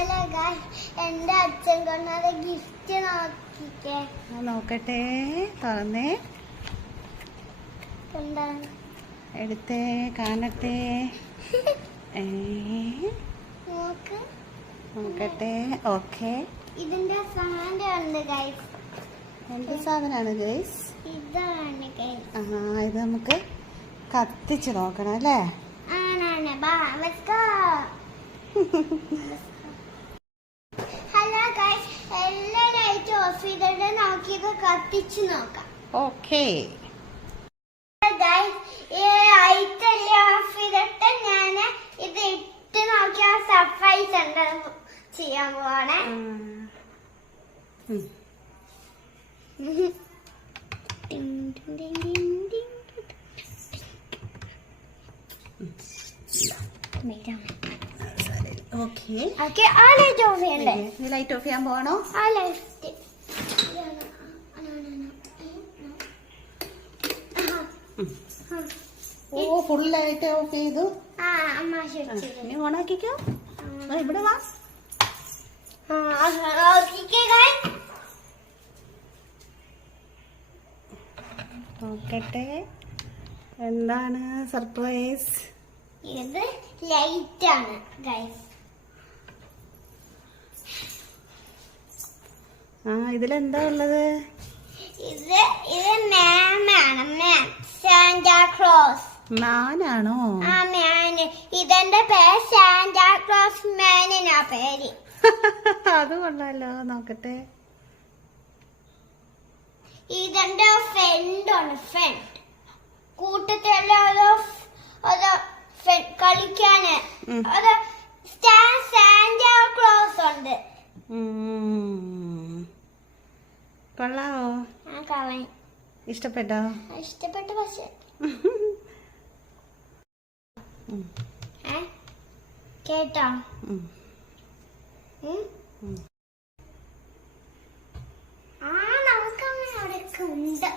Hello guys, എന്റെ അച്ഛൻ കൊണ്ടൊരു ഗിഫ്റ്റ് നോക്കിക്കേ. നോക്കട്ടെ, തുറന്നേ, എടുത്തേ, കാണട്ടെ. നോക്കട്ടെ. ഓക്കെ, ഇതിന്റെ സാധനം ഉണ്ട് ഗൈസ്. എന്ത് സാധനമാണ് ഗൈസ്? ഇതാണ് ഗൈസ്. ഇത് നമുക്ക് കത്തിച്ച് നോക്കണം അല്ലേ? ഹലോ ഗൈസ്, എല്ലാ ലൈറ്റും ഓഫ് ചെയ്തിട്ട് നോക്കിയത് കത്തിച്ച് നോക്കാം. ഓക്കെ ഗൈസ്, ഈ ലൈറ്റ് എല്ലാം ഓഫ് ചെയ്തിട്ട് ഞാൻ ഇത് ഇട്ട് നോക്കിയ സർപ്രൈസ് ഉണ്ട് ചെയ്യാൻ പോവാണേ. ഓക്കെ, ലൈറ്റ് ഓഫ് ചെയ്യണ്ടേ? ലൈറ്റ് ഓഫ് ചെയ്യാൻ പോകണോ? ആ ലൈറ്റ് ഫുൾ ലൈറ്റ് ഓഫ് ചെയ്തു. അമ്മ ഇനി ഓണാക്കിക്കോ. ഇവിടെ വാ. നോക്കട്ടെ, എന്താണ് സർപ്രൈസ്? ഇത് ലൈറ്റ് ആണ് ഗൈസ്. ഇതിലെന്താ ഉള്ളത്? ഇത് മാമാണ്. മാൻ, സാന്റാക്ലോസ്. മാനാണോ? മാന്. ഇതെന്റെ പേര് സാന്റാക്ലോസ് മാനിനാ പേര്. അത് കൊള്ളാലോ. നോക്കട്ടെ. ഇതെന്റെ ഫ്രണ്ടാണ്. ഫ്രണ്ട് കൂട്ടത്തിലുള്ള കളിക്കാന് സാന്റാക്ലോസ് ഉണ്ട്. കൊള്ളാവോ? ഇഷ്ടപ്പെട്ടോ? ഇഷ്ടപ്പെട്ടു. പക്ഷെ കേട്ടോ? നമുക്കങ്ങനെ അവിടെയൊക്കെ ഉണ്ട്.